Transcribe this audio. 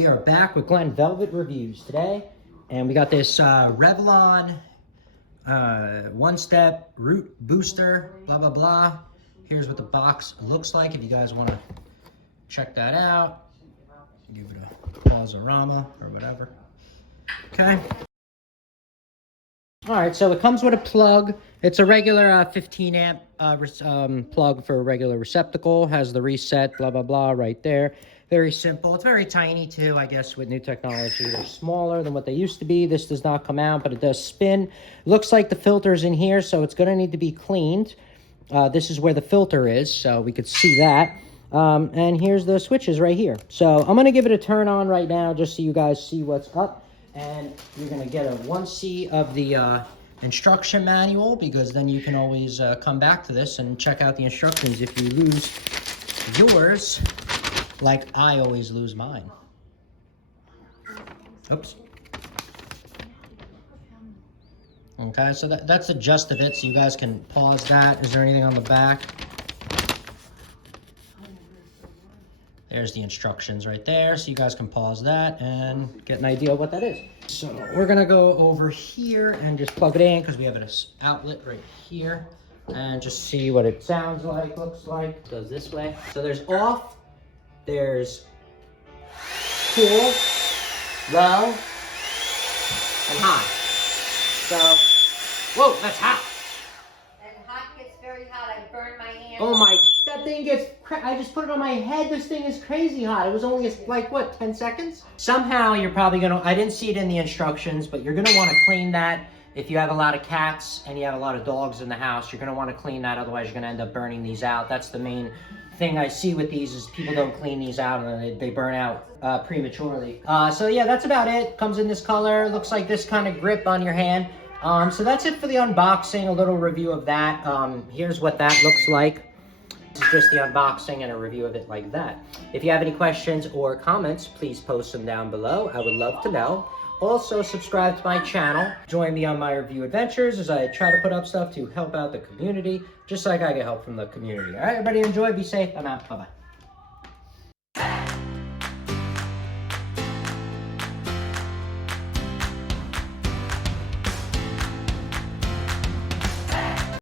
We are back with Glenn Velvet reviews today, and we got this Revlon one-step root booster, blah blah blah. Here's what the box looks like if you guys want to check that out. Give it a pause-orama or whatever. Okay. All right, so it comes with a plug. It's a regular 15 amp plug for a regular receptacle. Has the reset, blah blah blah, right there. Very simple. It's very tiny too, I guess, with new technology. They're smaller than what they used to be. This does not come out, but it does spin. Looks like the filter's in here, so it's gonna need to be cleaned. This is where the filter is, so we could see that. And here's the switches right here. So I'm gonna give it a turn on right now, just so you guys see what's up. And you're gonna get a 1C of the instruction manual, because then you can always come back to this and check out the instructions if you lose yours. Like I always lose mine. Oops. Okay, so that's the gist of it, so you guys can pause that. Is there anything on the back? There's the instructions right there, so you guys can pause that and get an idea of what that is. So we're gonna go over here and just plug it in, because we have an outlet right here, and just see what it sounds like, looks like. It goes this way. So there's off. There's cool, low, and high. So, whoa, that's hot. And hot gets very hot. I burned my hand. Oh my, that thing gets, I just put it on my head. This thing is crazy hot. It was only like, what, 10 seconds? Somehow you're probably gonna, I didn't see it in the instructions, but you're gonna wanna clean that. If you have a lot of cats and you have a lot of dogs in the house, you're gonna wanna clean that. Otherwise you're gonna end up burning these out. That's the main thing I see with these, is people don't clean these out and they burn out prematurely. So yeah, that's about it. Comes in this color. Looks like this kind of grip on your hand. So that's it for the unboxing, a little review of that. Here's what that looks like. This is just the unboxing and a review of it like that. If you have any questions or comments, please post them down below. I would love to know. Also, subscribe to my channel. Join me on my review adventures as I try to put up stuff to help out the community, just like I get help from the community. All right, everybody, enjoy. Be safe. I'm out. Bye-bye.